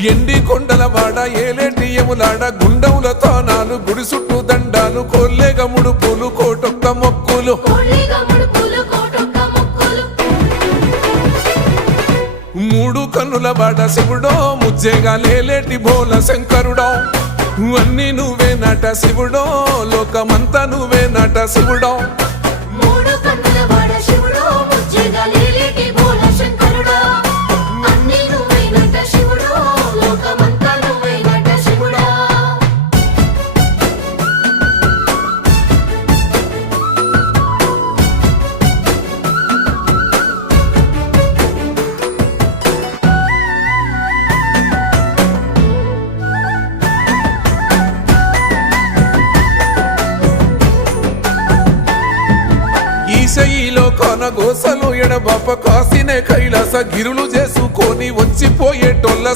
ఎండి కొండల వాడ ఏలేటి యములాడ గుండముల తానాలు గుడి చుట్టూ దండాలు కొల్లేగ ముడుపులు కోటొక్క మొక్కులు మూడు కన్నుల వాడ శివుడో ముజ్జేగా లేలేటి బోల శంకరుడో అన్ని నువ్వే నట శివుడో లోకమంతా నువ్వే నట శివుడో ఈశయిలో కొన గోసలు ఎడబాప కాసినే కైలాస గిరులు చేసుకొని వచ్చిపోయేటోళ్ళ